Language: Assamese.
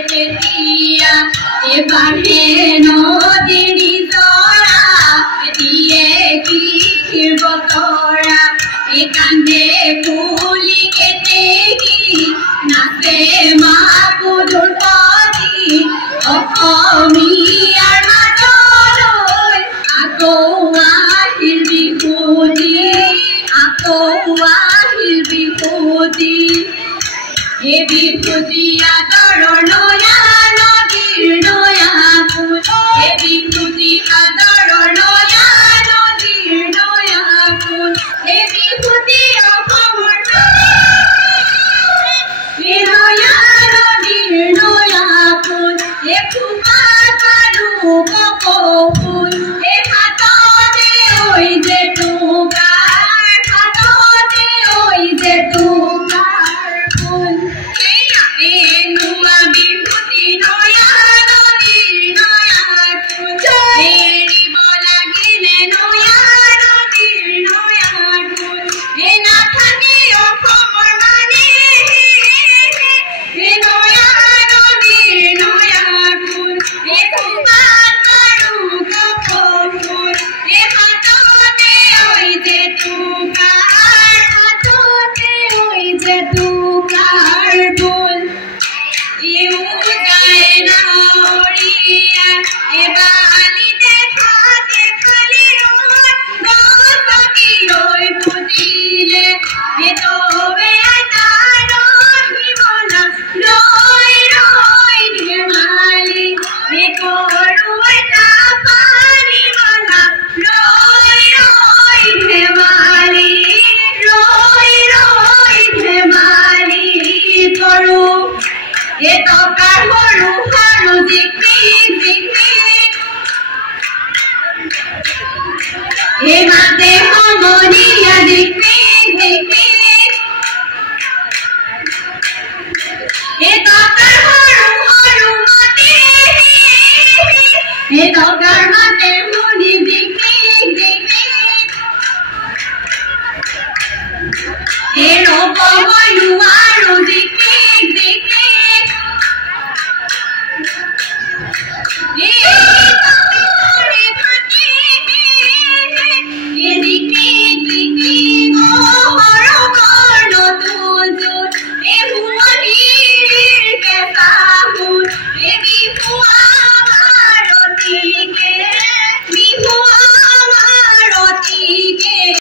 তেতিয়া এবাৰে নদী জৰা দিয়ে কি বতৰা এ কান্দে কুলি কেতেকী নাচে মাকো দুৰ্গতি অসমীয়াৰ মাজলৈ আকৌ আহিল বিহুতি এ বিহুতি আদৰৰ নয়া নদীৰ নয়া ফুল এ বিহুতি আদৰৰ নয়া নদীৰ নয়া ফুল এ বিহুতি অসমৰ নয়া নদীৰ নয়া ফুল এ ফুমাত আৰু কপৌ ফুল এ হাততে ঐ যে টুকাৰ হাততে ঐ যে টুকাৰ ফুল এয়া নোৱা বিহুতি নয়া নদীৰ নয়া ফুল এৰিব লাগিলে নয়া নদীৰ নয়া ফুল এ নাথাকি অসমৰ মানে এ নয়া নদীৰ নয়া ফুল এ ফুমাত আৰু কপৌ ফুল এ হাততে ঐ যে টুকাৰ হাততে ঐ যে টুকাৰ ফুল ইউ গায় নাৱৰীয়া এ বালিতে থাকে খালি গছকি ঐ পুতিলে এ তবে আইতাৰ ৰহিবনা ৰৈ ৰৈ ধেমালি এ কৰো আইতা পাৰিবনা ৰৈ ৰৈ ধেমালি কৰো এ টকাৰ সৰু সৰু জিকি